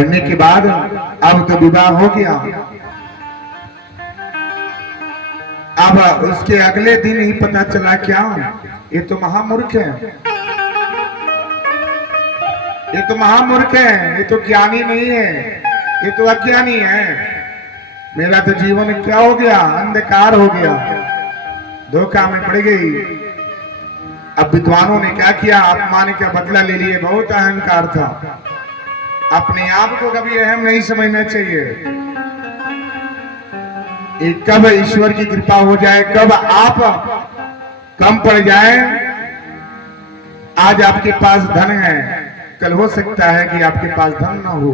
करने के बाद अब तो विवाह हो गया। अब उसके अगले दिन ही पता चला क्या, ये तो महामूर्ख है, ये तो महामूर्ख है, ये तो ज्ञानी नहीं है, ये तो अज्ञानी है। मेरा तो जीवन क्या हो गया, अंधकार हो गया, धोखा में पड़ गई। अब विद्वानों ने क्या किया, अपमान का बदला ले लिए। बहुत अहंकार था, अपने आप को कभी अहम नहीं समझना चाहिए। कब ईश्वर की कृपा हो जाए, कब आप कम पड़ जाए। आज आपके पास धन है, कल हो सकता है कि आपके पास धन ना हो।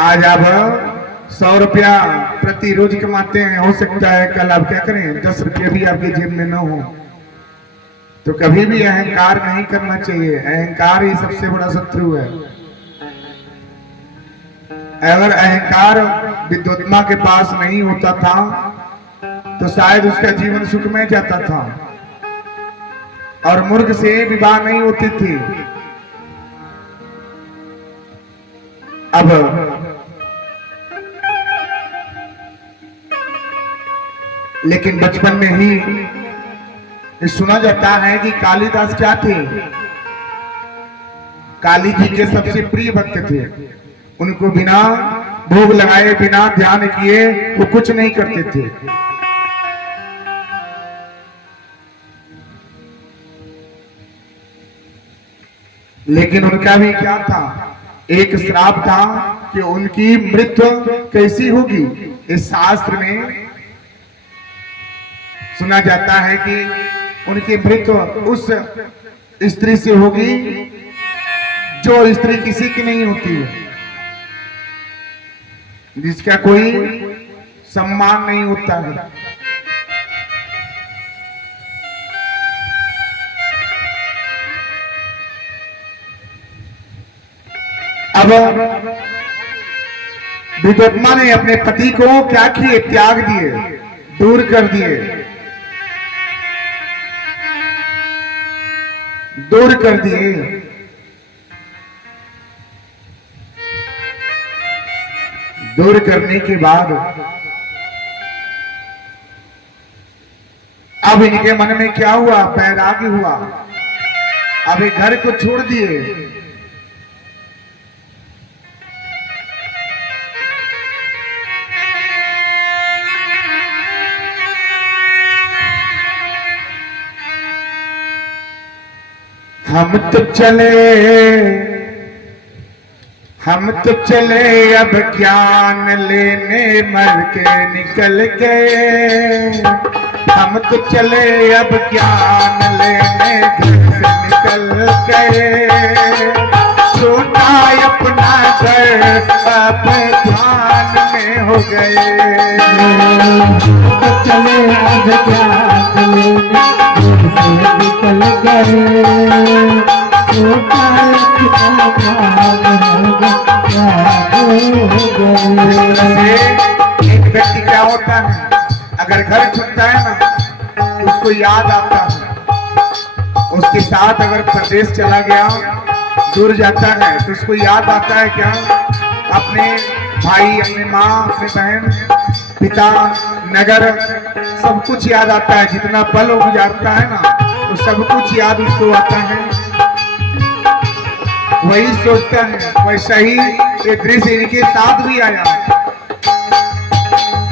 आज आप 100 रुपया प्रति रोज कमाते हैं, हो सकता है कल आप क्या करें 10 रुपये भी आपके जेब में ना हो। तो कभी भी अहंकार नहीं करना चाहिए, अहंकार ही सबसे बड़ा शत्रु है। अगर अहंकार विद्वत्मा के पास नहीं होता था तो शायद उसका जीवन सुखमय जाता था और मूर्ख से विवाह नहीं होती थी। अब लेकिन बचपन में ही सुना जाता है कि कालिदास क्या थे, काली जी के सबसे प्रिय भक्त थे। उनको बिना भोग लगाए, बिना ध्यान किए वो कुछ नहीं करते थे। लेकिन उनका भी क्या था, एक श्राप था कि उनकी मृत्यु कैसी होगी। इस शास्त्र में सुना जाता है कि उनकी मृत्यु उस स्त्री से होगी जो स्त्री किसी की नहीं होती है, जिसका कोई सम्मान नहीं होता है। अब विद्वत्मा ने अपने पति को क्या किए, त्याग दिए, दूर कर दिए, दूर कर दिए। दूर करने के बाद अब इनके मन में क्या हुआ, वैराग्य हुआ। अब एक घर को छोड़ दिए। हम तो चले अब ज्ञान लेने, मर के निकल गए। हम तो चले अब ज्ञान लेने, घर से निकल गए। छोटा अपना घर अब ध्यान में हो गए। तो चले अब ज्ञान लेने, घर से निकल गए। एक व्यक्ति क्या होता है, अगर घर छूटता है ना तो उसको याद आता है। उसके साथ अगर प्रदेश चला गया, दूर जाता है तो उसको याद आता है क्या, अपने भाई, अपने माँ, अपने बहन, पिता, नगर, सब कुछ याद आता है। जितना पल वो गुजारता है ना तो सब कुछ याद उसको आता है, वही सोचता है। वैसा ही ये दृश्य इनके साथ भी आया।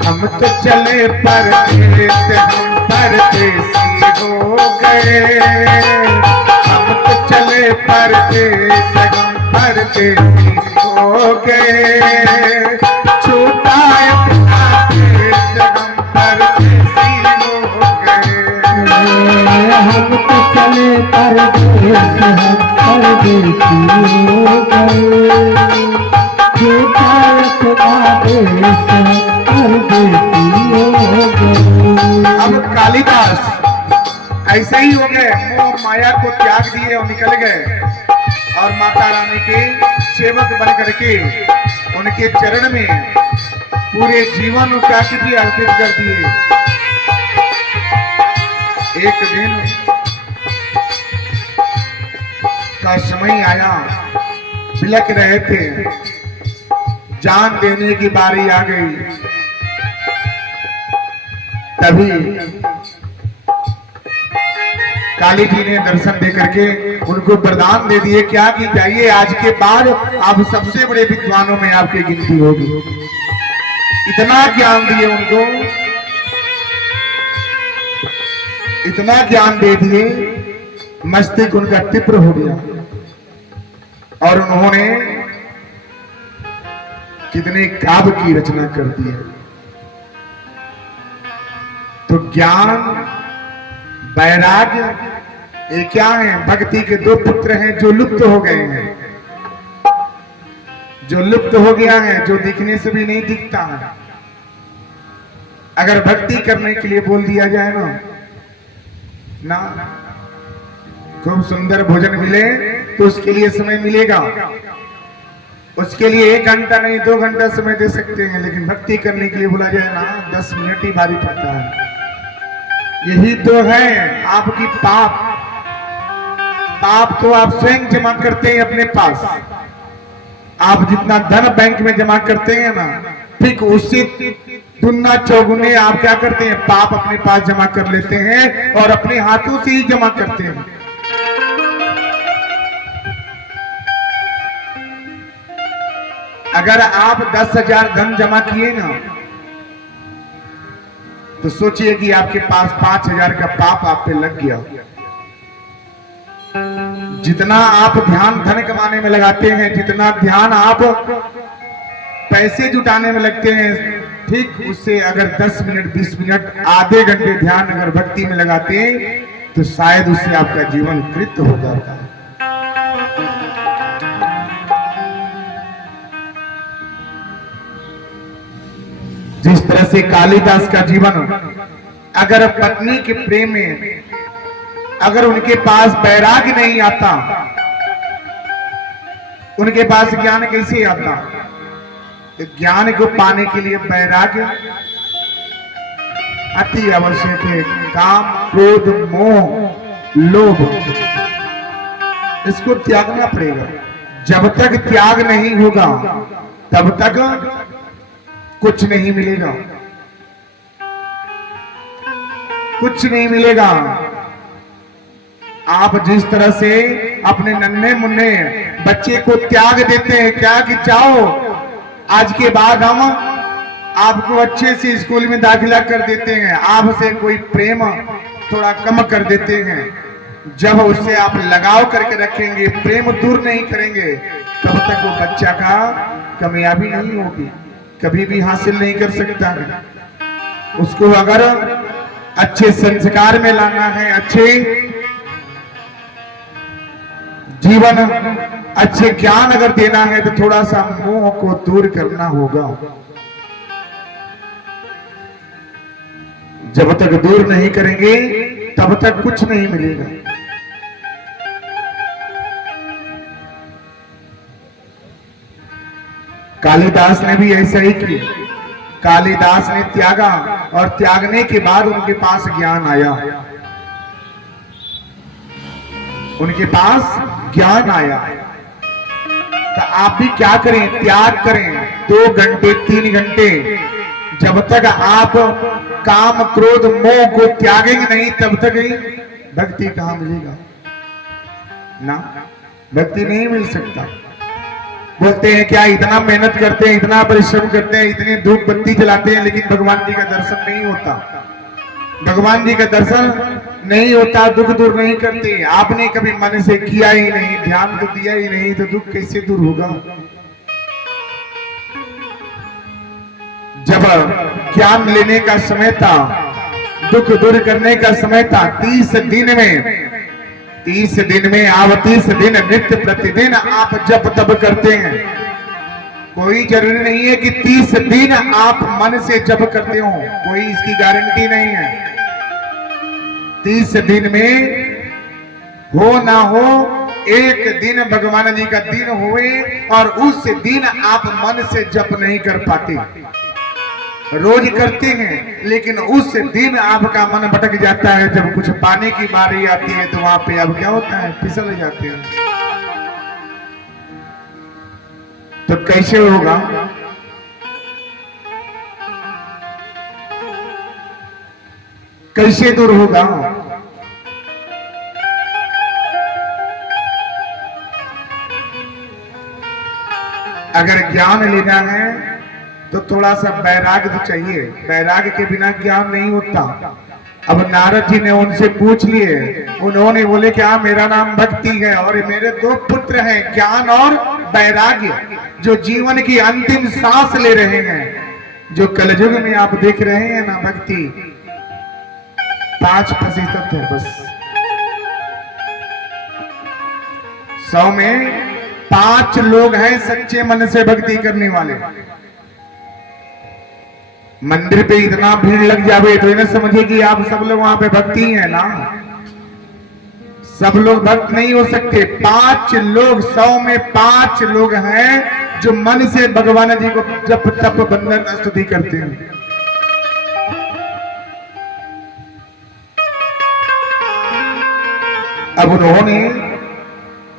हम तो चले परदेस, हम परदेसी हो गए। हम तो चले परदेस, हम परदेसी हो गए। छोटा अपना देश, हम परदेसी हो गए। हम तो चले परदेस, हम परदेसी हो गए। छोटा अपना देश, अब कालिदास ऐसे ही हो गए, मोह माया को त्याग दिए और निकल गए और माता रानी के सेवक बन करके उनके चरण में पूरे जीवन का भी अर्पित कर दिए। एक दिन का समय आया बिलख रहे थे, जान देने की बारी आ गई, तभी काली जी ने दर्शन दे करके उनको वरदान दे दिए क्या कि जाइए आज के बाद आप सबसे बड़े विद्वानों में आपकी गिनती होगी। इतना ज्ञान दिए उनको, इतना ज्ञान दे दिए, मस्तिष्क उनका तीव्र हो गया और उन्होंने कितने काव्य की रचना कर दी है। तो ज्ञान वैराग्य ये क्या है? भक्ति के दो पुत्र हैं जो लुप्त हो गए हैं, जो लुप्त हो गया है, जो दिखने से भी नहीं दिखता है। अगर भक्ति करने के लिए बोल दिया जाए ना खूब सुंदर भोजन मिले तो उसके लिए समय मिलेगा, उसके लिए 1 घंटा नहीं 2 घंटा समय दे सकते हैं, लेकिन भक्ति करने के लिए बोला जाए ना 10 मिनट ही भारी पड़ता है। यही तो है आपकी पाप तो आप स्वयं जमा करते हैं अपने पास। आप जितना धन बैंक में जमा करते हैं ना, ठीक उससे दुगना चौगुने आप क्या करते हैं? पाप अपने पास जमा कर लेते हैं और अपने हाथों से ही जमा करते हैं। अगर आप 10,000 धन जमा किए ना, तो सोचिए कि आपके पास 5,000 का पाप आप पे लग गया। जितना आप ध्यान धन कमाने में लगाते हैं, जितना ध्यान आप पैसे जुटाने में लगते हैं, ठीक उससे अगर 10 मिनट 20 मिनट आधे घंटे ध्यान अगर भक्ति में लगाते हैं तो शायद उससे आपका जीवन कृत हो जाता है। जिस तरह से कालिदास का जीवन, अगर पत्नी के प्रेम में अगर उनके पास वैराग्य नहीं आता, उनके पास ज्ञान कैसे आता? तो ज्ञान को पाने के लिए वैराग्य अति आवश्यक है। काम, क्रोध, मोह, लोभ, इसको त्यागना पड़ेगा। जब तक त्याग नहीं होगा तब तक कुछ नहीं मिलेगा, कुछ नहीं मिलेगा। आप जिस तरह से अपने नन्हे मुन्ने बच्चे को त्याग देते हैं क्या कि जाओ आज के बाद हम आपको अच्छे से स्कूल में दाखिला कर देते हैं, आपसे कोई प्रेम थोड़ा कम कर देते हैं, जब उससे आप लगाव करके रखेंगे, प्रेम दूर नहीं करेंगे, तब तक वो बच्चा का कामयाबी नहीं होगी, कभी भी हासिल नहीं कर सकता है। उसको अगर अच्छे संस्कार में लाना है, अच्छे जीवन, अच्छे ज्ञान अगर देना है तो थोड़ा सा मोह को दूर करना होगा। जब तक दूर नहीं करेंगे तब तक कुछ नहीं मिलेगा। कालिदास ने भी ऐसा ही किया। कालिदास ने त्यागा और त्यागने के बाद उनके पास ज्ञान आया, उनके पास ज्ञान आया। तो आप भी क्या करें? त्याग करें 2 घंटे 3 घंटे। जब तक आप काम, क्रोध, मोह को त्यागेंगे नहीं तब तक ही भक्ति कहां मिलेगा ना, भक्ति नहीं मिल सकता। बोलते हैं क्या इतना मेहनत करते हैं, इतना परिश्रम करते हैं, इतनी धूप बत्ती जलाते हैं, लेकिन भगवान जी का दर्शन नहीं होता। भगवान जी का दर्शन नहीं होता, दुख दूर नहीं करते। आपने कभी मन से किया ही नहीं, ध्यान तो दिया ही नहीं, तो दुख कैसे दूर होगा? जब ज्ञान लेने का समय था, दुख दूर करने का समय था, 30 दिन में आप 30 दिन नित्य प्रतिदिन आप जप तप करते हैं। कोई जरूरी नहीं है कि 30 दिन आप मन से जप करते हो, कोई इसकी गारंटी नहीं है। 30 दिन में हो ना हो, एक दिन भगवान जी का दिन हुए और उस दिन आप मन से जप नहीं कर पाते, रोज करते हैं, लेकिन उस दिन आपका मन भटक जाता है। जब कुछ पाने की बारी आती है तो वहां पे अब क्या होता है? फिसल जाते हैं। तो कैसे होगा? कैसे दूर होगा? अगर ज्ञान लेना है तो थोड़ा सा वैराग्य तो चाहिए। वैराग्य के बिना ज्ञान नहीं होता। अब नारद जी ने उनसे पूछ लिए, उन्होंने बोले क्या मेरा नाम भक्ति है और मेरे दो पुत्र हैं, ज्ञान और वैराग्य, जो जीवन की अंतिम सांस ले रहे हैं। जो कलयुग में आप देख रहे हैं ना, भक्ति 5% है बस। 100 में 5 लोग हैं सच्चे मन से भक्ति करने वाले। मंदिर पे इतना भीड़ लग जावे तो इन्हें समझिए कि आप सब लोग वहां पे भक्ति हैं ना। सब लोग भक्त नहीं हो सकते। 5 लोग, 100 में 5 लोग हैं जो मन से भगवान जी को जप तप बंदन स्तुति करते हैं। अब उन्होंने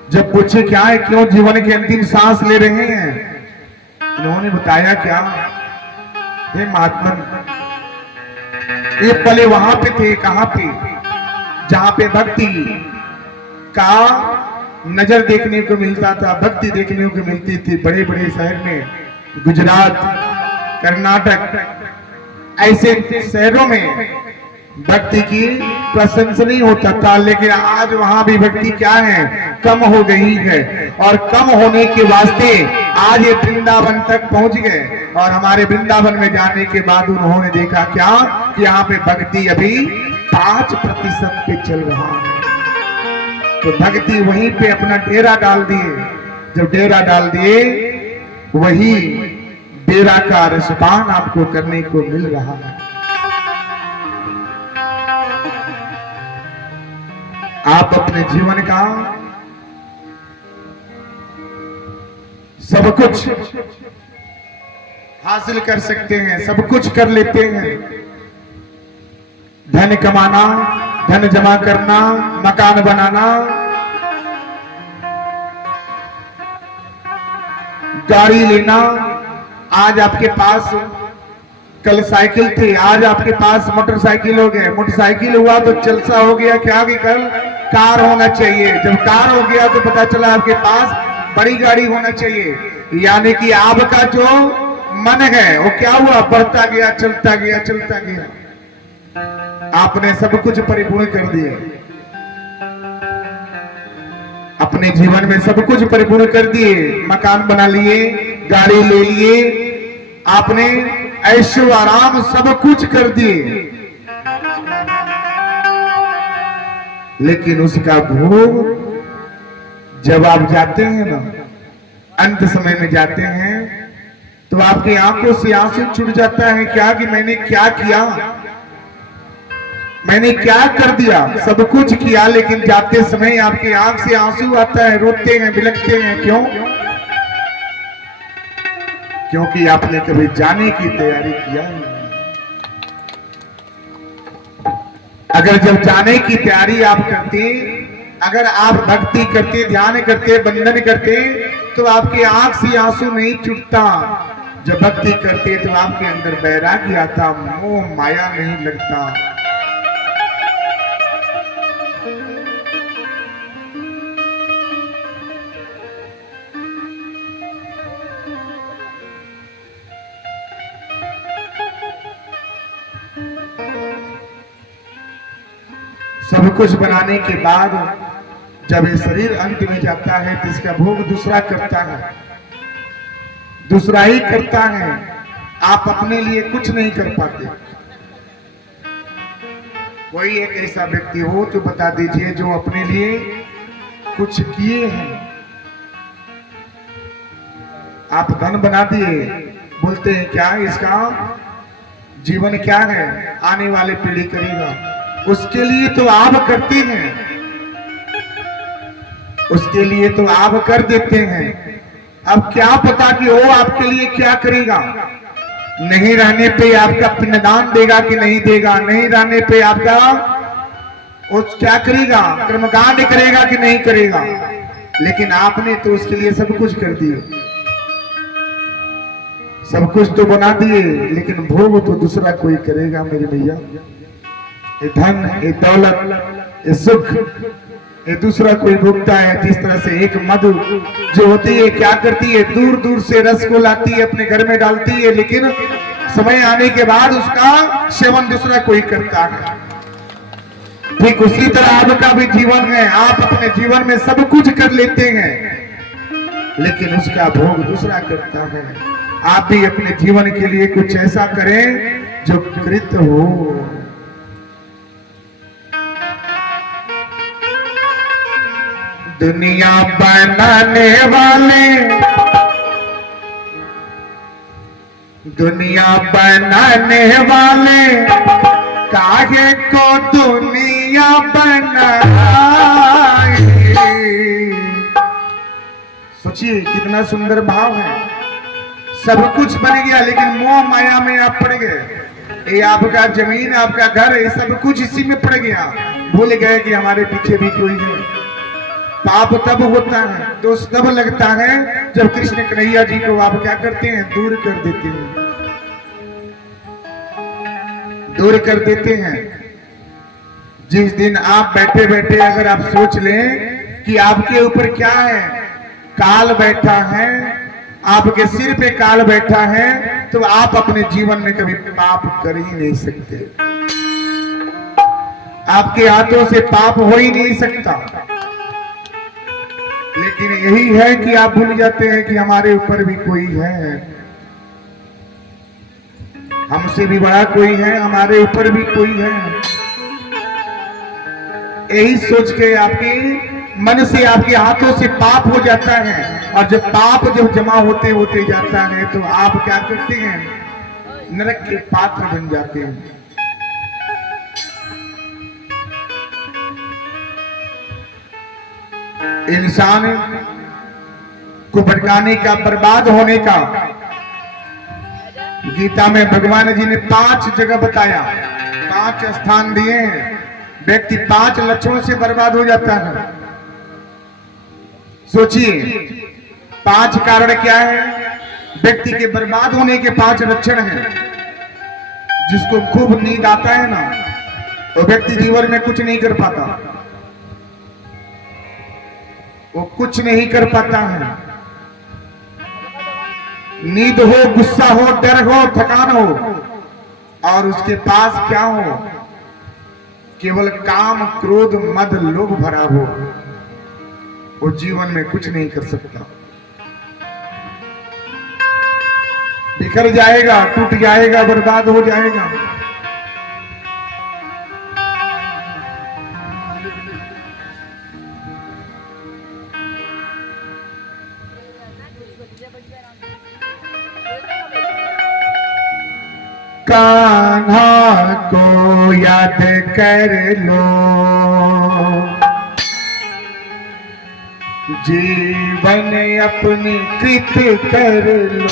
जब पूछे क्या है, क्यों जीवन की अंतिम सांस ले रहे हैं, इन्होंने बताया क्या, हे महात्मा, ये पहले वहां पे थे, कहां पे, जहां पे भक्ति का नजर देखने को मिलता था, भक्ति देखने को मिलती थी बड़े बड़े शहर में, गुजरात, कर्नाटक, ऐसे शहरों में भक्ति की प्रशंसा नहीं होता था। लेकिन आज वहां भी भक्ति क्या है, कम हो गई है। और कम होने के वास्ते आज ये वृंदावन तक पहुंच गए। और हमारे वृंदावन में जाने के बाद उन्होंने देखा क्या कि यहाँ पे भक्ति अभी 5% पे चल रहा है। तो भक्ति वहीं पे अपना डेरा डाल दिए। जब डेरा डाल दिए, वही डेरा का रसपान आपको करने को मिल रहा है। आप अपने जीवन का सब कुछ हासिल कर सकते हैं, सब कुछ कर लेते हैं। धन कमाना, धन जमा करना, मकान बनाना, गाड़ी लेना। आज आपके पास, कल साइकिल थी, आज आपके पास मोटरसाइकिल हो गए। मोटरसाइकिल हुआ तो जलसा हो गया क्या कि कल कार होना चाहिए। जब कार हो गया तो पता चला आपके पास बड़ी गाड़ी होना चाहिए। यानी कि आपका जो मन है वो क्या हुआ, बढ़ता गया, चलता गया, चलता गया। आपने सब कुछ परिपूर्ण कर दिया। अपने जीवन में सब कुछ परिपूर्ण कर दिए। मकान बना लिए, गाड़ी ले लिए, आपने ऐशो आराम सब कुछ कर दिए। लेकिन उसका भोग जब आप जाते हैं ना, अंत समय में जाते हैं, तो आपकी आंखों से आंसू छूट जाता है। क्या कि मैंने क्या किया, मैंने क्या कर दिया। सब कुछ किया लेकिन जाते समय आपकी आंख से आंसू आता है, रोते हैं, बिलखते हैं। क्यों? क्योंकि आपने कभी जाने की तैयारी किया ही नहीं। अगर जब जाने की तैयारी आप करते, अगर आप भक्ति करते, ध्यान करते, बंधन करते, तो आपकी आंख से आंसू नहीं छूटता। जब भक्ति करते तो आपके अंदर वैराग्य आता, मोह माया नहीं लगता। सब कुछ बनाने के बाद जब ये शरीर अंत में जाता है तो इसका भोग दूसरा करता है, दूसरा ही करता है। आप अपने लिए कुछ नहीं कर पाते। कोई एक ऐसा व्यक्ति हो तो बता दीजिए जो अपने लिए कुछ किए हैं। आप धन बना दिए, बोलते हैं क्या इसका जीवन क्या है, आने वाले पीढ़ी करेगा। उसके लिए तो आप करते हैं, उसके लिए तो आप कर देते हैं। अब क्या पता कि वो आपके लिए क्या करेगा। नहीं रहने पे आपका पिंडदान देगा कि नहीं देगा, नहीं रहने पे आपका वो क्या करेगा, कर्मकांड करेगा कि नहीं करेगा। लेकिन आपने तो उसके लिए सब कुछ कर दिया। सब कुछ तो बना दिए, लेकिन भोग तो दूसरा कोई करेगा मेरे भैया। ये धन, ये दौलत, ये सुख, ये दूसरा कोई भोगता है। जिस तरह से एक मधु जो होती है क्या करती है, दूर दूर से रस को लाती है, अपने घर में डालती है, लेकिन समय आने के बाद उसका सेवन दूसरा कोई करता है। ठीक उसी तरह आपका भी जीवन है। आप अपने जीवन में सब कुछ कर लेते हैं, लेकिन उसका भोग दूसरा करता है। आप भी अपने जीवन के लिए कुछ ऐसा करें जो कृत हो। दुनिया बनाने वाले, दुनिया बनाने वाले काहे को दुनिया बनाए। सोचिए कितना सुंदर भाव है। सब कुछ बन गया, लेकिन मोह माया में आप पड़ गए। ये आपका जमीन, आपका घर, ये सब कुछ इसी में पड़ गया। भूल गए कि हमारे पीछे भी कोई है। पाप तब होता है, दोष तब लगता है जब कृष्ण कन्हैया जी को आप क्या करते हैं, दूर कर देते हैं, दूर कर देते हैं। जिस दिन आप बैठे बैठे अगर आप सोच लें कि आपके ऊपर क्या है, काल बैठा है, आपके सिर पे काल बैठा है, तो आप अपने जीवन में कभी पाप कर ही नहीं सकते। आपके हाथों से पाप हो ही नहीं सकता। लेकिन यही है कि आप भूल जाते हैं कि हमारे ऊपर भी कोई है, हमसे भी बड़ा कोई है, हमारे ऊपर भी कोई है। यही सोच के आपके मन से, आपके हाथों से पाप हो जाता है। और जब पाप जब जमा होते होते जाता है, तो आप क्या करते हैं, नरक के पात्र बन जाते हैं। इंसान को भटकाने का, बर्बाद होने का गीता में भगवान जी ने 5 जगह बताया, 5 स्थान दिए हैं। व्यक्ति 5 लक्षणों से बर्बाद हो जाता है। सोचिए 5 कारण क्या है। व्यक्ति के बर्बाद होने के 5 लक्षण हैं। जिसको खूब नींद आता है ना, वो व्यक्ति जीवन में कुछ नहीं कर पाता, वो कुछ नहीं कर पाता है। नींद हो, गुस्सा हो, डर हो, थकान हो, और उसके पास क्या हो, केवल काम, क्रोध, मद, लोभ भरा हो, वो जीवन में कुछ नहीं कर सकता। बिखर जाएगा, टूट जाएगा, बर्बाद हो जाएगा। कान्हा को याद कर लो, जीवन अपनी कृत कर लो।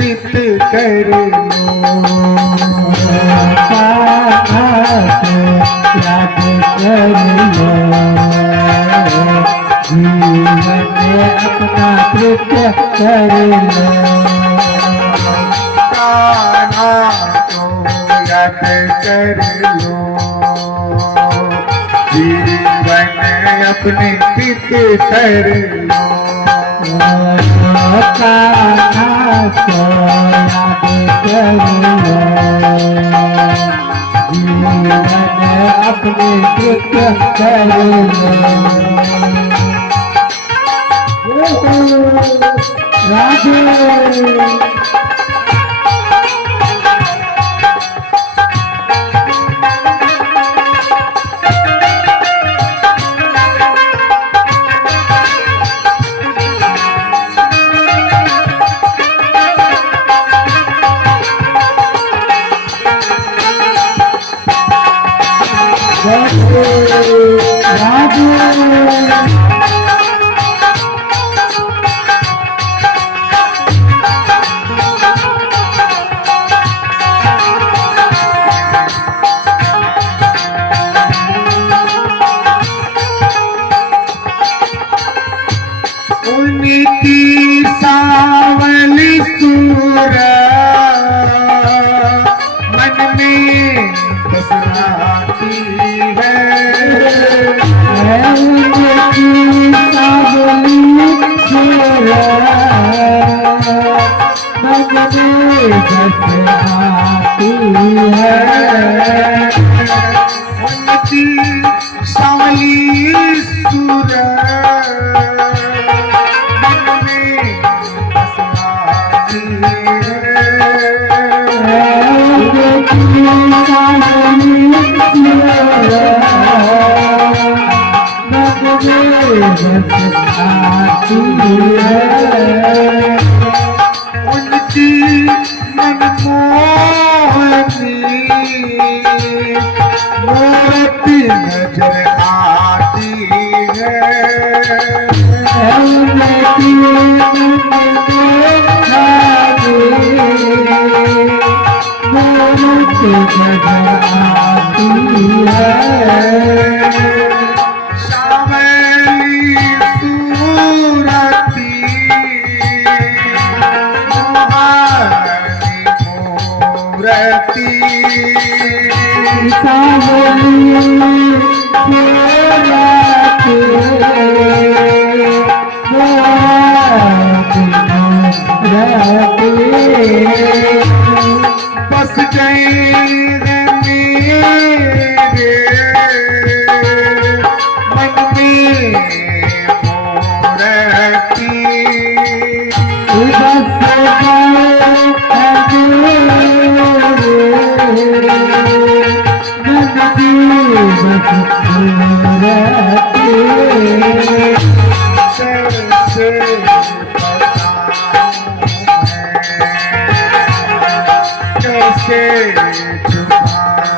कृत कर लो, याद कर लो, जीवन अपना कृत कर लो। कान्हा को याद कर लो, जीवन अपने कृत कर लो। कान्हा को याद कर लो, जीवन अपने कृत कर लो। Radhe Thank you. उनकी सावली सूरत मन में बसती है। उनकी सावली सूरत मन में बसती है। उनकी सावली सूरत उनकी मनमोहनी मूर्ति नजर आती है। उनकी मूर्ति नजर आती है। बस गए मेरे मन में मोरती। बस कैसे छुपाऊं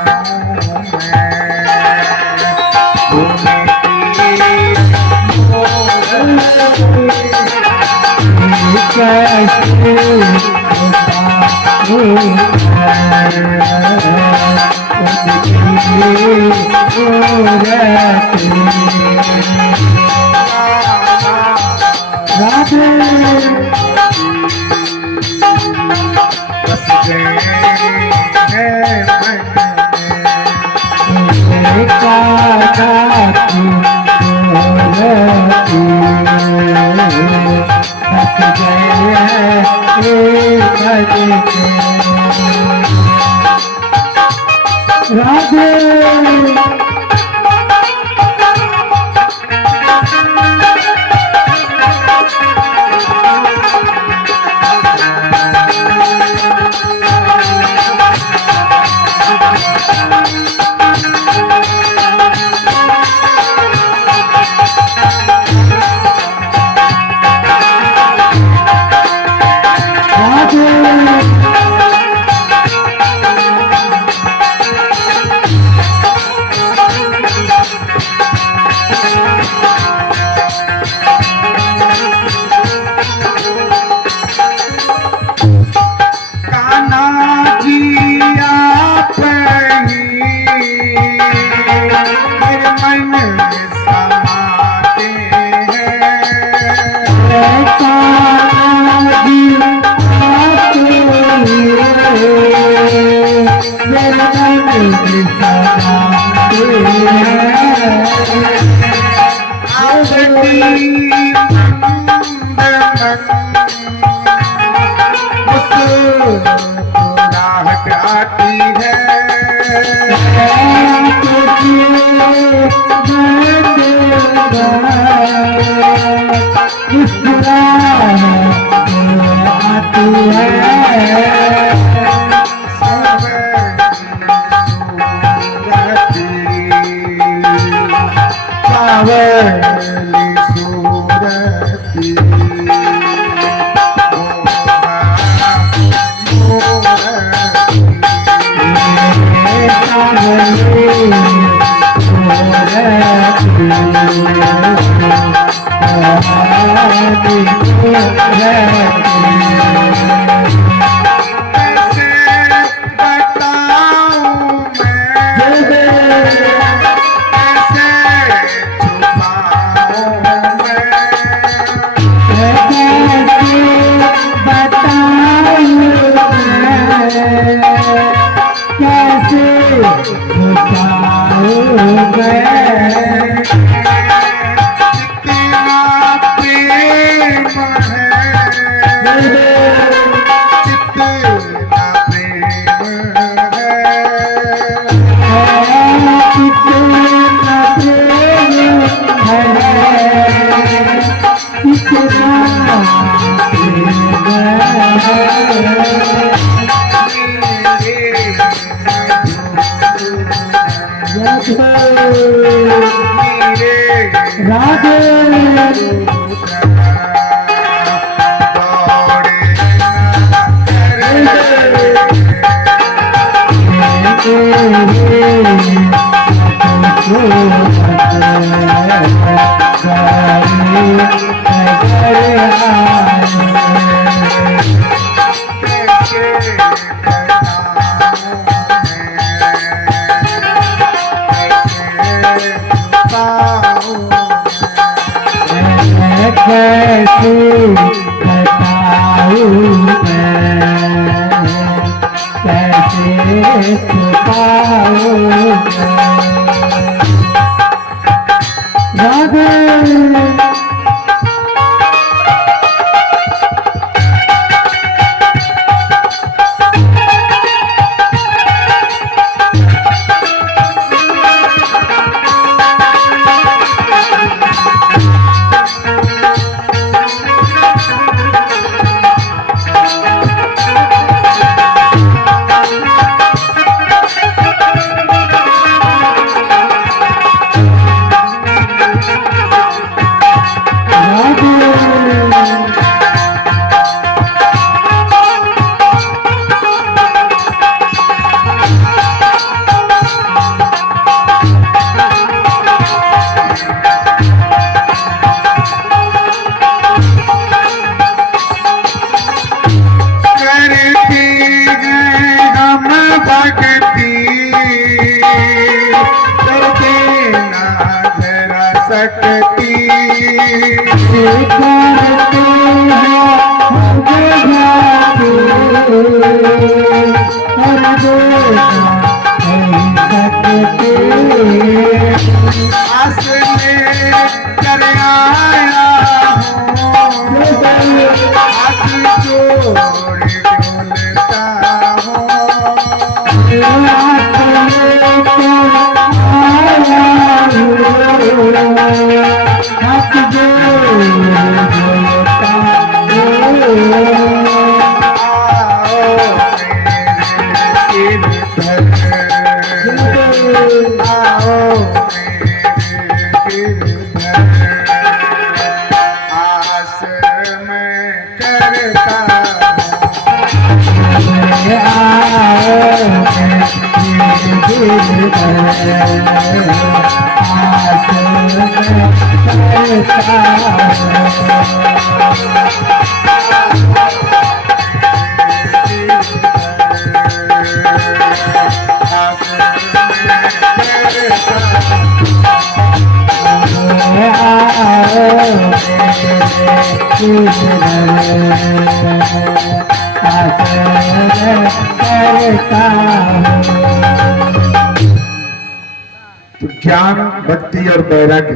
तो ज्ञान, भक्ति और वैराग्य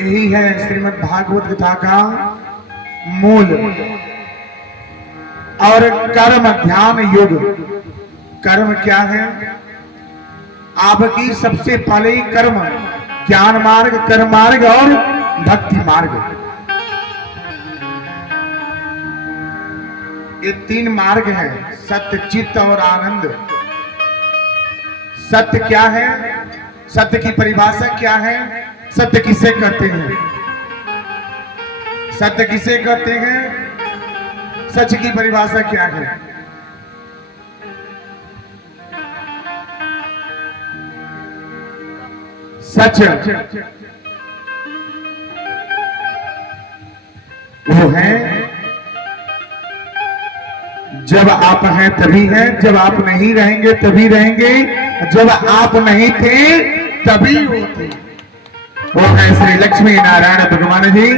यही है श्रीमद् भागवत गीता का मूल। और कर्म, ध्यान, योग। कर्म क्या है? आपकी सबसे पहले ही कर्म, ज्ञान मार्ग, कर्म मार्ग और भक्ति मार्ग, ये तीन मार्ग हैं। सत्य, चित्त और आनंद। सत्य क्या है? सत्य की परिभाषा क्या है? सत्य किसे कहते हैं? सत्य किसे कहते हैं? सच की परिभाषा क्या है? सच वो है जब आप हैं तभी हैं, जब आप नहीं रहेंगे तभी रहेंगे, जब आप नहीं थे तभी वो थे। वो है श्री लक्ष्मी नारायण भगवान जी।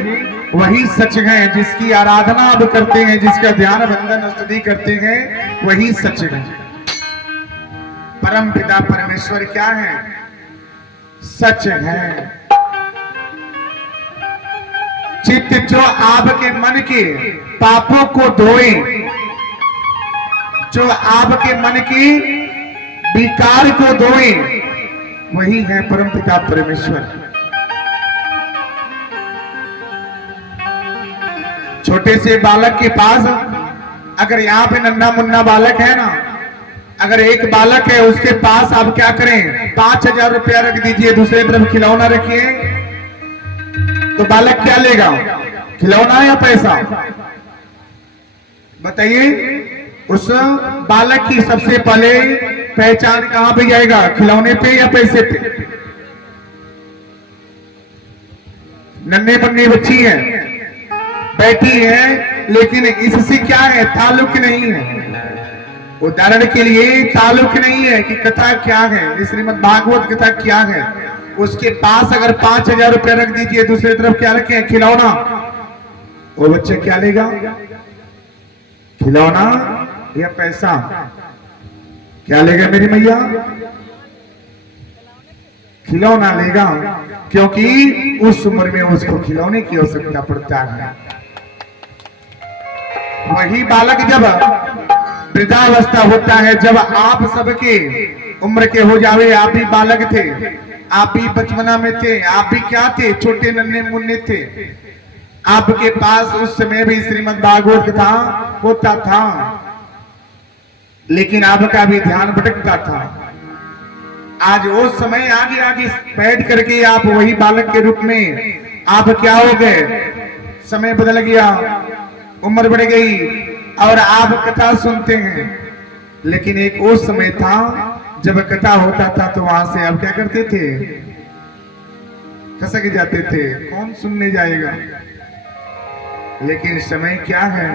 वही सच है जिसकी आराधना अब करते हैं, जिसका ध्यान बंदन स्तुति करते हैं, वही सच है। परम पिता परमेश्वर क्या है? सच है। चित्त जो आपके मन के पापों को धोए, जो आपके मन की विकार को धोए, वही है परम पिता परमेश्वर। छोटे से बालक के पास अगर यहाँ पे नन्हा मुन्ना बालक है ना, अगर एक बालक है उसके पास आप क्या करें? 5,000 रुपया रख दीजिए, दूसरी तरफ खिलौना रखिए, तो बालक क्या लेगा? खिलौना या पैसा? बताइए। उस बालक की सबसे पहले पहचान कहां पे जाएगा? खिलौने पे या पैसे पे? नन्हे मुन्ने बच्ची है, बैठी है, लेकिन इससे क्या है? ताल्लुक नहीं है। उदाहरण के लिए ताल्लुक नहीं है कि कथा क्या है, श्रीमद् भागवत कथा क्या है। उसके पास अगर 5,000 रुपया रख दीजिए, दूसरी तरफ क्या रखे? खिलौना। वो बच्चे क्या लेगा? खिलौना या पैसा? क्या लेगा मेरी मैया? खिलौना लेगा, क्योंकि उस उम्र में उसको खिलौने की आवश्यकता पड़ता है। वही बालक जब वृद्धावस्था होता है, जब आप सबके उम्र के हो जावे, आप भी बालक थे, आप भी बचपना में थे, आप भी क्या थे? छोटे नन्हे मुन्ने थे। आपके पास उस समय भी श्रीमद् भागवत कथा होता था, लेकिन आपका भी ध्यान भटकता था। आज वो समय आगे आगे बैठ करके आप वही बालक के रूप में आप क्या हो गए? समय बदल गया, उम्र बढ़ गई और आप कथा सुनते हैं। लेकिन एक वो समय था जब कथा होता था तो वहां से आप क्या करते थे? खसक जाते थे, कौन सुनने जाएगा। लेकिन समय क्या है?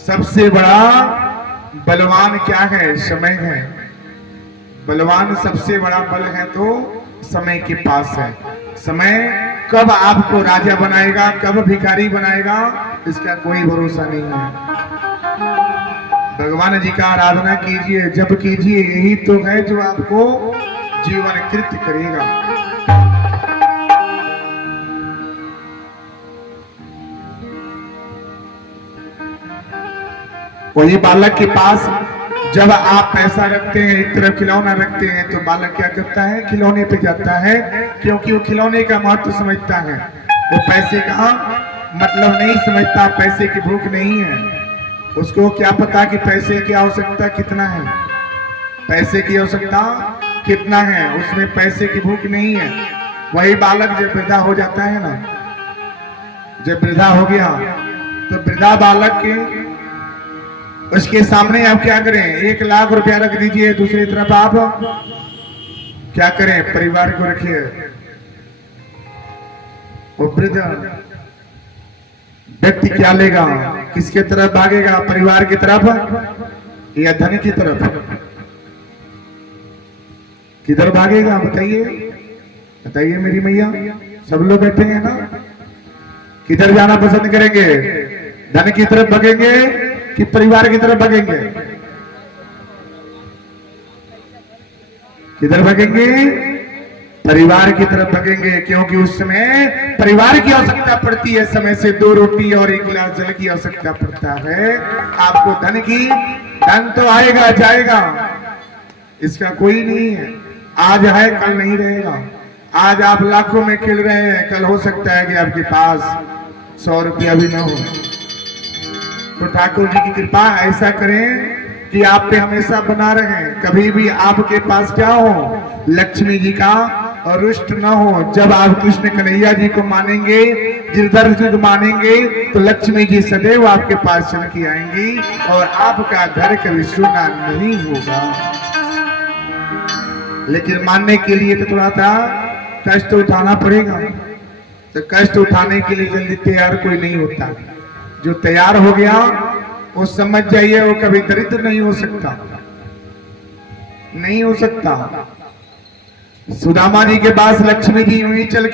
सबसे बड़ा बलवान क्या है? समय है। बलवान सबसे बड़ा बल है तो समय के पास है। समय कब आपको राजा बनाएगा, कब भिखारी बनाएगा, इसका कोई भरोसा नहीं है। भगवान जी का आराधना कीजिए, जब कीजिए, यही तो है जो आपको जीवन कृत करेगा। वही बालक के पास जब आप पैसा रखते हैं, एक तरफ खिलौना रखते हैं, तो बालक क्या करता है? खिलौने पे जाता है, क्योंकि वो खिलौने का महत्व समझता है। वो पैसे का मतलब नहीं समझता, पैसे की भूख नहीं है उसको। क्या पता कि पैसे की आवश्यकता कितना है, पैसे की आवश्यकता कितना है, उसमें पैसे की भूख नहीं है। वही बालक जब वृद्धा हो जाता है ना, जब वृद्धा हो गया तो वृद्धा बालक के उसके सामने आप क्या करें? 1,00,000 रुपया रख दीजिए, दूसरी तरफ आप क्या करें? परिवार को रखिए। वो वृद्ध व्यक्ति क्या लेगा? किसके तरफ भागेगा? परिवार की तरफ या धन की तरफ? किधर भागेगा? बताइए, बताइए मेरी मैया। सब लोग बैठे हैं ना, किधर जाना पसंद करेंगे? धन की तरफ भागेंगे कि परिवार की तरफ भागेंगे? किधर भागेंगे? परिवार की तरफ भागेंगे, क्योंकि उस समय परिवार की आवश्यकता पड़ती है। समय से 2 रोटी और 1 गिलास जल की आवश्यकता पड़ता है। आपको धन तो आएगा जाएगा, इसका कोई नहीं है। आज है कल नहीं रहेगा। आज आप लाखों में खेल रहे हैं, कल हो सकता है कि आपके पास 100 रुपया भी ना हो। तो ठाकुर जी की कृपा ऐसा करें कि आप पे हमेशा बना रहे, कभी भी आपके पास क्या हो? लक्ष्मी जी का और रुष्ट न हो। जब आप कृष्ण कन्हैया जी को मानेंगे, गिरधर जी को मानेंगे, तो लक्ष्मी जी सदैव आपके पास चल के आएंगी और आपका घर कभी सुना नहीं होगा। लेकिन मानने के लिए तो थोड़ा सा कष्ट उठाना पड़ेगा। तो कष्ट उठाने के लिए जल्दी तैयार कोई नहीं होता। जो तैयार हो गया वो समझ जाइए वो कभी दरिद्र नहीं हो सकता, नहीं हो सकता। सुदामा जी के पास लक्ष्मी जी यूं ही चल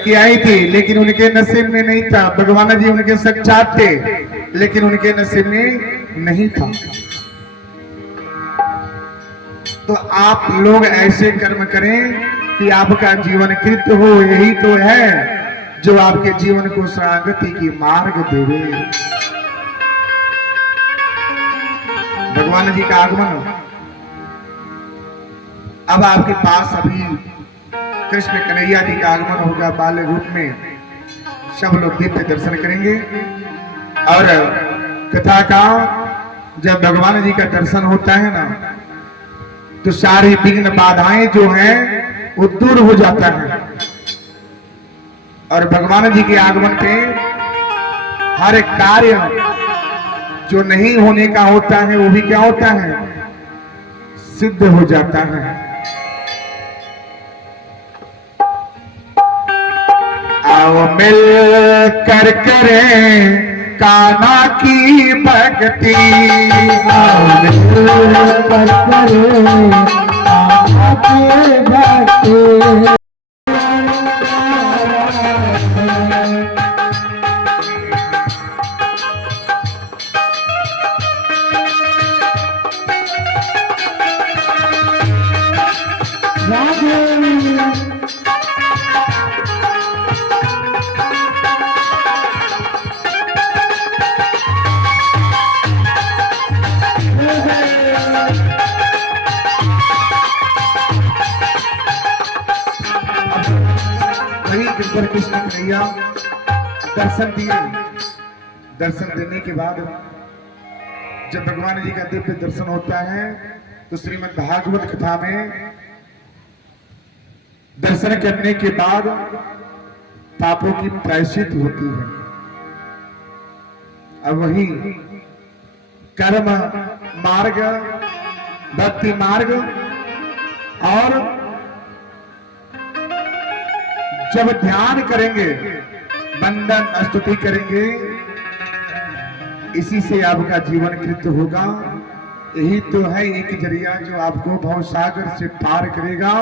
के आई थी, लेकिन उनके नसीब में नहीं था। भगवान जी उनके साक्षात थे, लेकिन उनके नसीब में नहीं था। तो आप लोग ऐसे कर्म करें कि आपका जीवन कृत हो। यही तो है जो आपके जीवन को शरणागति की मार्ग देवे। भगवान जी का आगमन अब आपके पास अभी कृष्ण कन्हैया जी का आगमन होगा बाल्य रूप में। सब लोग दिव्य दर्शन करेंगे और कथा का जब भगवान जी का दर्शन होता है ना तो सारी विघ्न बाधाएं जो हैं वो दूर हो जाता है। और भगवान जी के आगमन पे हर एक कार्य जो नहीं होने का होता है वो भी क्या होता है, सिद्ध हो जाता है। आओ मिल कर करें कान्हा की भक्ति, आओ मिल कर करें कान्हा की भक्ति। कृष्ण कन्हैया दर्शन दिए। दर्शन देने के बाद जब भगवान जी का दिव्य दर्शन होता है तो श्रीमद् भागवत कथा में दर्शन करने के बाद पापों की प्रायश्चित होती है। अब वही कर्म मार्ग, भक्ति मार्ग और जब ध्यान करेंगे, वंदन स्तुति करेंगे, इसी से आपका जीवन कृत होगा। यही तो है एक जरिया जो आपको भवसागर से पार करेगा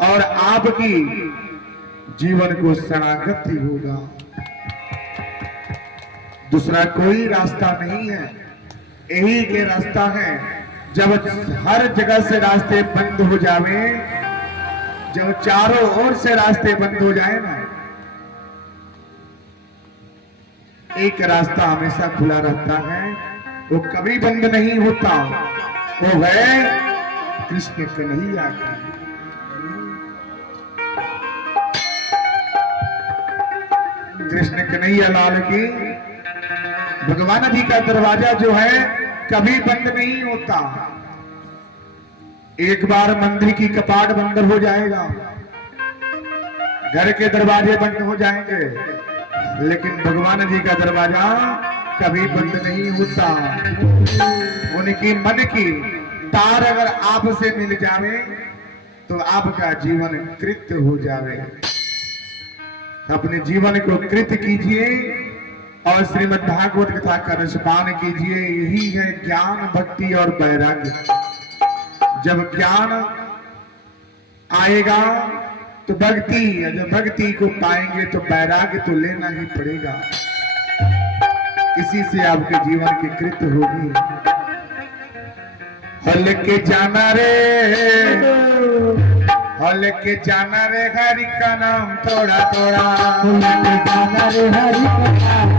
और आपकी जीवन को शरणागति होगा। दूसरा कोई रास्ता नहीं है, यही के रास्ता है। जब हर जगह से रास्ते बंद हो जावे, जब चारों ओर से रास्ते बंद हो जाए ना, एक रास्ता हमेशा खुला रहता है, वो कभी बंद नहीं होता। वो है कृष्ण कन्हैया का। कृष्ण कन्हैया लाल की भगवान जी का दरवाजा जो है कभी बंद नहीं होता। एक बार मंदिर की कपाट बंद हो जाएगा, घर के दरवाजे बंद हो जाएंगे, लेकिन भगवान जी का दरवाजा कभी बंद नहीं होता। उनकी मन की तार अगर आपसे मिल जावे तो आपका जीवन कृत हो जावे। अपने जीवन को कृत कीजिए और श्रीमद् भागवत कथा का रसपान कीजिए। यही है ज्ञान, भक्ति और वैराग्य। जब ज्ञान आएगा तो भक्ति, जब भक्ति को पाएंगे तो वैराग्य तो लेना ही पड़ेगा। इसी से आपके जीवन की कृत होगी। हल के जाना रे, हल के जाना रे हरि का नाम थोड़ा थोड़ा, हल के जाना रे हरि का नाम,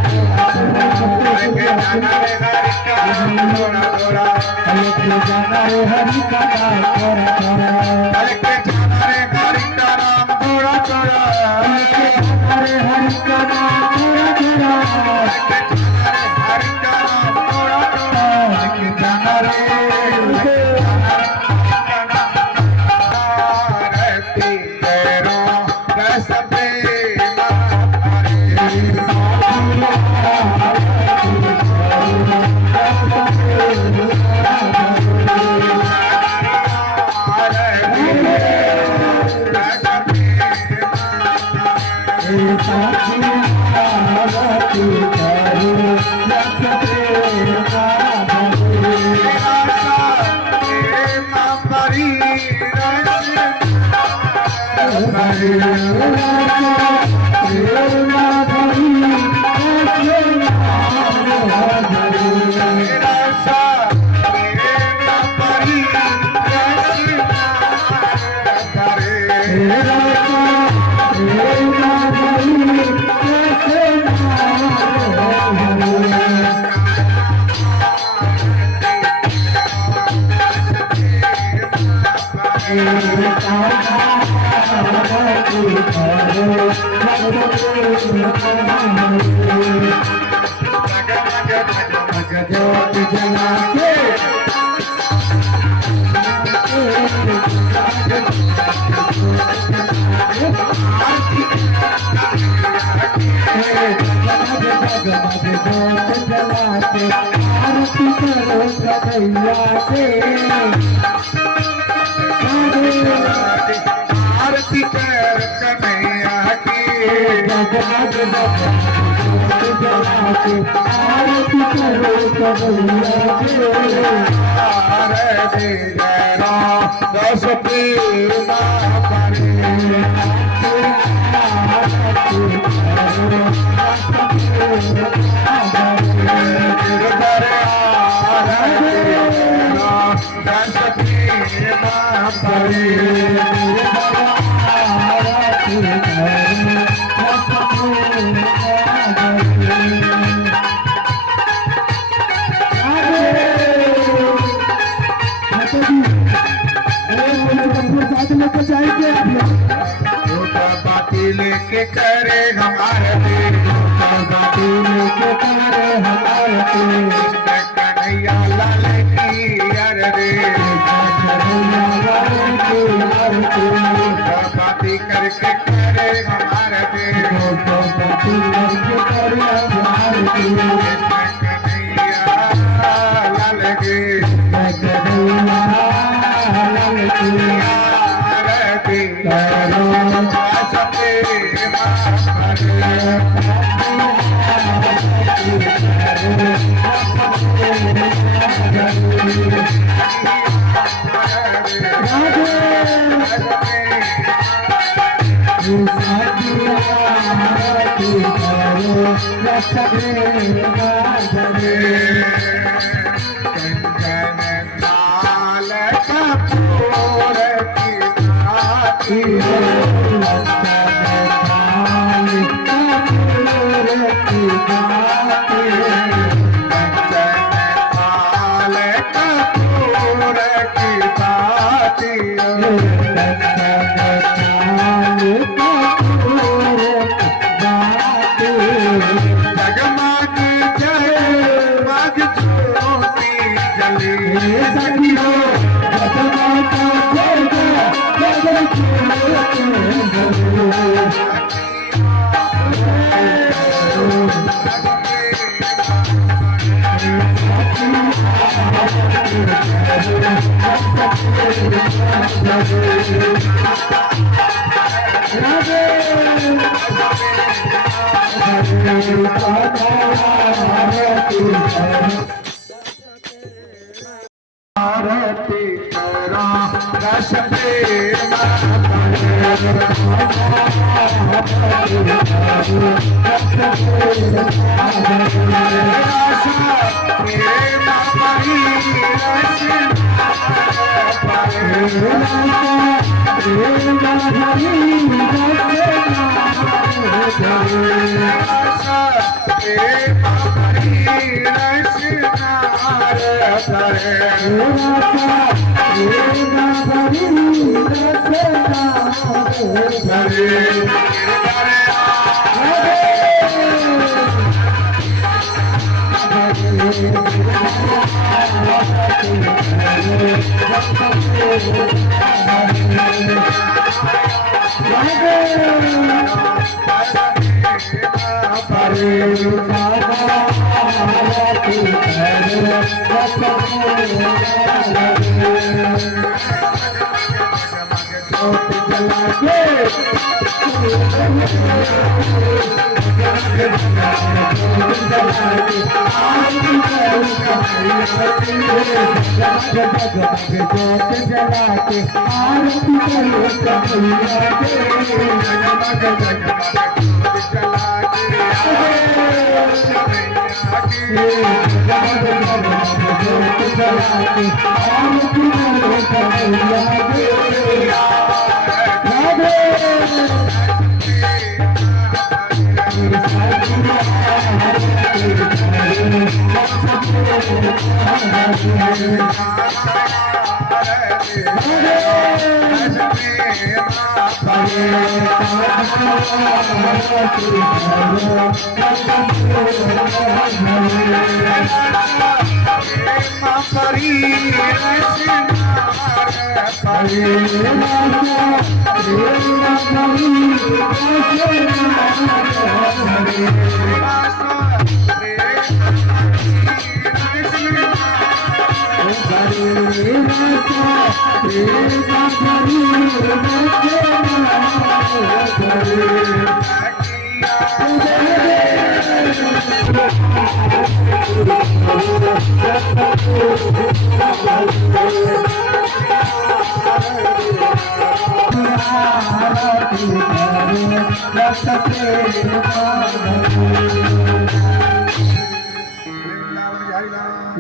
हल के जाना रे हरि का नाम थोड़ा थोड़ा, हल के जाना रे हरि का नाम थोड़ा थोड़ा, हल के जाना रे हरि का नाम थोड़ा थोड़ा, हल के जाना रे हरि का नाम थोड़ा थोड़ा, हल के जाना रे हरि का नाम थोड़ा थोड़ा, हल के जाना रे आरती कर कन्हैया की जगमग आरती करो कन्हैया आरती जरा दस पीना करे लेके करे हमारे लेके करे हमारे कन्हैया लाल की अरे बाती करके करे हमारे कन्हैया लाल की आरती करा रस प्रेम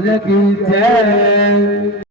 लगी जय